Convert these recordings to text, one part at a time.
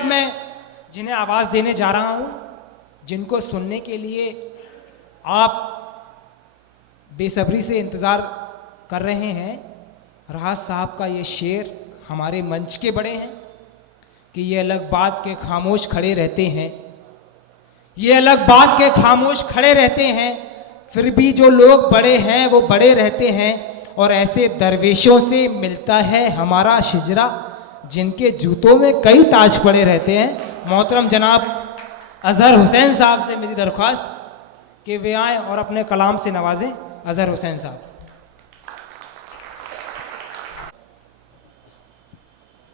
अब मैं जिन्हें आवाज़ देने जा रहा हूं, जिनको सुनने के लिए आप बेसब्री से इंतज़ार कर रहे हैं, राहत साहब का ये शेर हमारे मंच के बड़े हैं कि ये अलग बात के खामोश खड़े रहते हैं, ये अलग बात के खामोश खड़े रहते हैं, फिर भी जो लोग बड़े हैं वो बड़े रहते हैं, और ऐसे दरवेशों से मिलता है हमारा शिजरा जिनके जूतों में कई ताज पड़े रहते हैं। मोहतरम जनाब अजहर हुसैन साहब से मेरी दरख्वास्त कि वे आएँ और अपने कलाम से नवाजें। अजहर हुसैन साहब।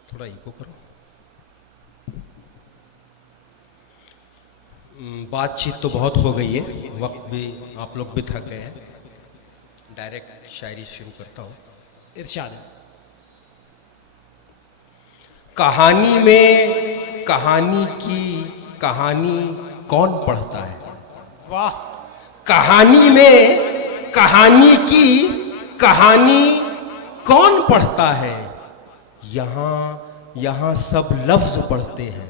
थोड़ा इको करो। बातचीत तो बहुत हो गई है, वक्त भी आप लोग भी थक गए हैं, डायरेक्ट शायरी शुरू करता हूँ। इरशाद है। कहानी में कहानी की कहानी कौन पढ़ता है? वाह। कहानी में कहानी की कहानी कौन पढ़ता है? यहाँ सब लफ्ज पढ़ते हैं,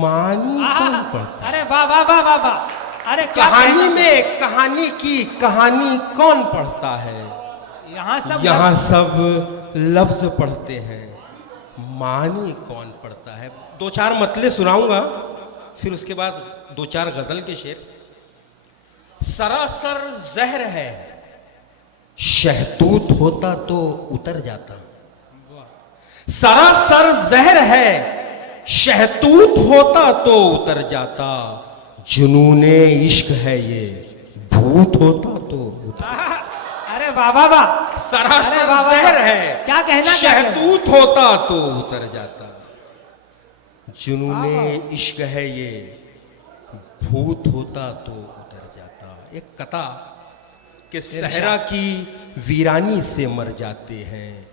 मानी कौन पढ़ता है? अरे वाह वाह वाह वाह वाह। अरे कहानी में कहानी की कहानी कौन पढ़ता है? यहाँ सब लफ्ज पढ़ते हैं, मानी कौन पढ़ता है? दो चार मतले सुनाऊंगा, फिर उसके बाद दो चार गजल के शेर। सरासर जहर है, शहतूत होता तो उतर जाता। सरासर जहर है, शहतूत होता तो उतर जाता। जुनूने इश्क है ये, भूत होता तो उतर। अरे वाह वाह वाह। सरासर जहर है, क्या कहना, शहतूत होता तो उतर जाता। जुनूने इश्क है ये, भूत होता तो उतर जाता। एक कथा कि सहरा की वीरानी से मर जाते हैं,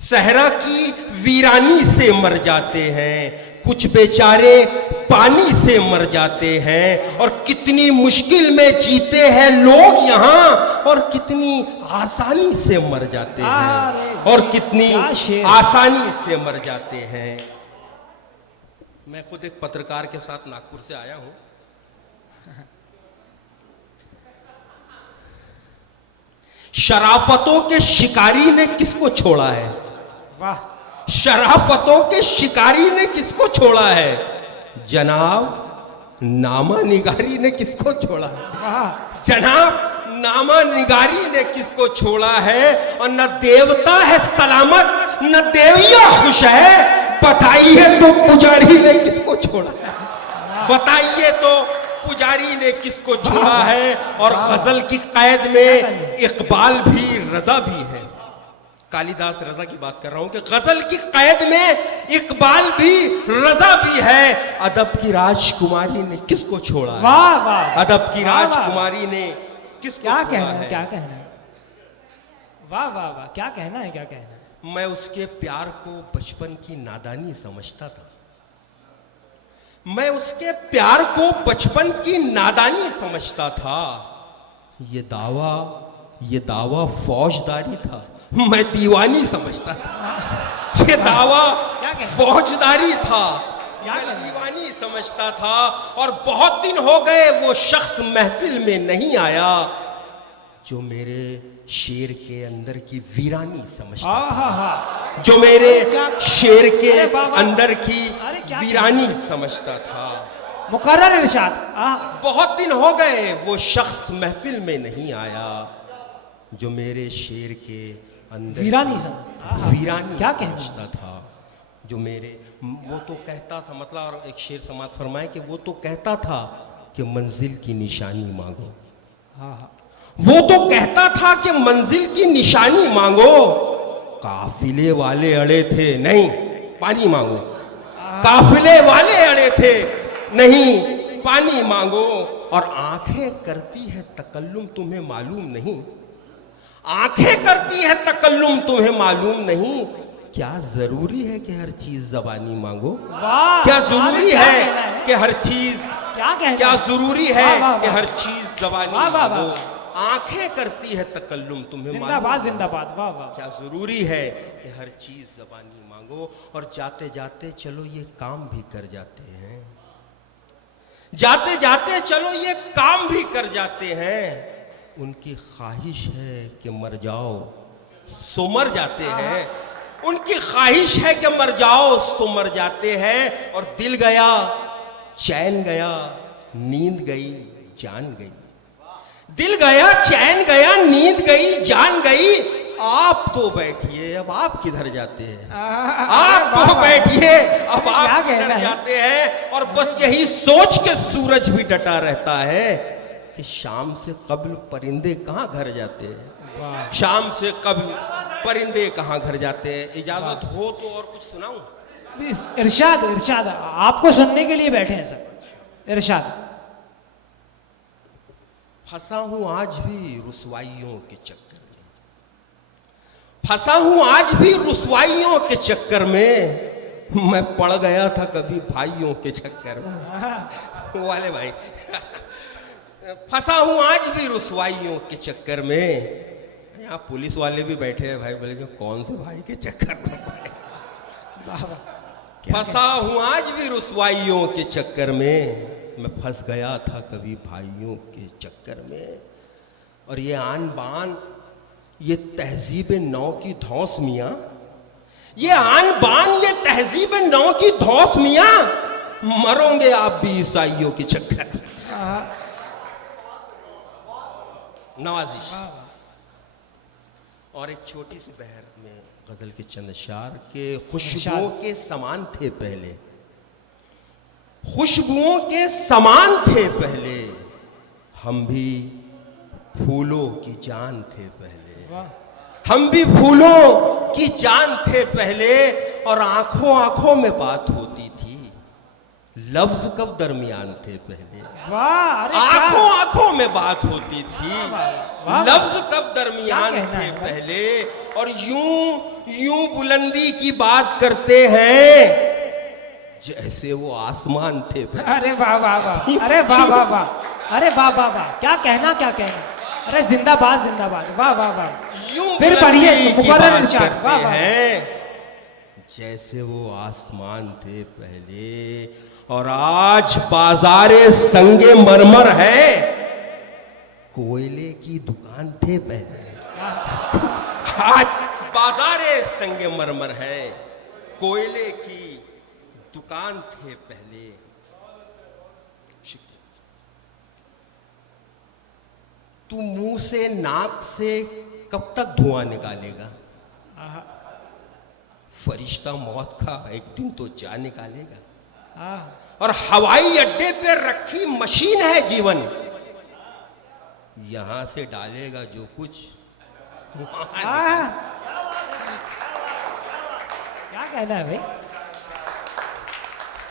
सहरा की वीरानी से मर जाते हैं, कुछ बेचारे पानी से मर जाते हैं, और कितनी मुश्किल में जीते हैं लोग यहाँ, और कितनी आसानी से मर जाते हैं, और कितनी आसानी से मर जाते हैं। मैं खुद एक पत्रकार के साथ नागपुर से आया हूं। शराफतों के शिकारी ने किसको छोड़ा है? वाह। शराफतों के शिकारी ने किसको छोड़ा है? जनाब नामा निगारी ने किसको छोड़ा है? जनाब नामा निगारी ने किसको छोड़ा है? और न देवता है सलामत, न देविया खुश है। बताइए तो पुजारी ने किसको छोड़ा है? बताइए तो पुजारी ने किसको छोड़ा है? और गजल की कैद में इकबाल भी रजा भी है। कालिदास रजा की बात कर रहा हूं कि गजल की कैद में इकबाल भी रजा भी है। अदब की राजकुमारी ने किसको छोड़ा है? वाह वाह। अदब की राजकुमारी ने किसको क्या छोड़ा कहना है? क्या कहना है? वाह वाह वाह। क्या कहना है, क्या कहना है? मैं उसके प्यार को बचपन की नादानी समझता था। मैं उसके प्यार को बचपन की नादानी समझता था। ये दावा फौजदारी था, मैं दीवानी समझता था। ये दावा फौजदारी था, मैं दीवानी समझता था। और बहुत दिन हो गए वो शख्स महफिल में नहीं आया जो मेरे शेर के अंदर की वीरानी समझता था, जो मेरे शेर के अंदर की वीरानी समझता था। मुकर्रर इरशाद। बहुत दिन हो गए वो शख्स महफिल में नहीं आया जो मेरे शेर के अंदर वीरानी समझता था। जो मेरे वो तो कहता था, मतलब और एक शेर समाज फरमाए कि वो तो कहता था कि मंजिल की निशानी मांगो। वो तो कहता था कि मंजिल की निशानी मांगो। काफिले वाले अड़े थे, नहीं पानी मांगो। काफिले वाले अड़े थे, नहीं पानी मांगो। और आंखें करती है तकल्लुम, तुम्हें मालूम नहीं? आंखें करती है तकल्लुम, तुम्हें मालूम नहीं? क्या जरूरी है कि हर चीज जबानी मांगो? क्या जरूरी है कि हर चीज, क्या जरूरी है कि हर चीज जबानी मांगो? आंखें करती है तकल्लुम, तुम्हें जिंदाबाद मालूम है? जिंदाबाद, वाह वाह। क्या जरूरी है कि हर चीज ज़बानी मांगो, और जाते जाते चलो ये काम भी कर जाते हैं, जाते जाते चलो ये काम भी कर जाते हैं। उनकी ख्वाहिश है कि मर जाओ सो मर जाते हैं, उनकी ख्वाहिश है कि मर जाओ सो मर जाते हैं। और दिल गया चैन गया, नींद गई जान गई, दिल गया चैन गया, नींद गई जान गई। आप तो बैठिए, अब आप किधर जाते हैं? आप तो बैठिए, अब आप किधर जाते हैं? और बस यही सोच के सूरज भी डटा रहता है कि शाम से कब्ल परिंदे कहाँ घर जाते हैं, शाम से कब्ल परिंदे कहाँ घर जाते हैं। इजाजत हो तो और कुछ सुनाऊं? इरशाद इरशाद, आपको सुनने के लिए बैठे हैं सब। इरशाद। फंसा हूं आज भी रुसवाइयों के चक्कर में, फंसा हूं आज भी रुसवाइयों के चक्कर में। मैं पड़ गया था कभी भाइयों के चक्कर में, वो वाले भाई। फंसा हूं आज भी रुसवाइयों के चक्कर में। यहाँ पुलिस वाले भी बैठे हैं भाई, बोले कौन से भाई के चक्कर में फंसा हूं आज भी रुसवाइयों के चक्कर में। मैं फंस गया था कभी भाइयों के चक्कर में। और ये आन बान, ये तहजीब नौ की धौस मियाँ, ये आन बान, ये तहजीब नौ की धौस मियाँ, मरोगे आप भी ईसाइयों के चक्कर में। नवाजिश। और एक छोटी सी बहर में गजल के चंद अशार के खुशबुओं के समान थे पहले, खुशबुओं के समान थे पहले, हम भी फूलों की जान थे पहले, हम भी फूलों की जान थे पहले। और आंखों आंखों में बात होती थी, लफ्ज कब दरमियान थे पहले। आंखों आंखों में बात होती थी, लफ्ज कब दरमियान थे पहले। और यूं यूं बुलंदी की बात करते हैं जैसे वो आसमान थे पहले। अरे वाह वाह वाह, अरे वाह वाह वाह, अरे वाह वाह वाह, क्या कहना क्या कहना। अरे जिंदाबाद जिंदाबाद, वाह वाह वाह। यूं फिर पढ़िए मुकर्रर इरशाद, करते वाह वाह। हैं जैसे वो आसमान थे पहले। और आज बाजारे संगे मरमर है, कोयले की दुकान थे पहले। आज बाजारे संगे मरमर है, कोयले की दुकान थे पहले। तू मुंह से नाक से कब तक धुआं निकालेगा? फरिश्ता मौत का एक दिन तो जा निकालेगा। और हवाई अड्डे पे रखी मशीन है जीवन, यहां से डालेगा जो कुछ क्या कहना है भाई।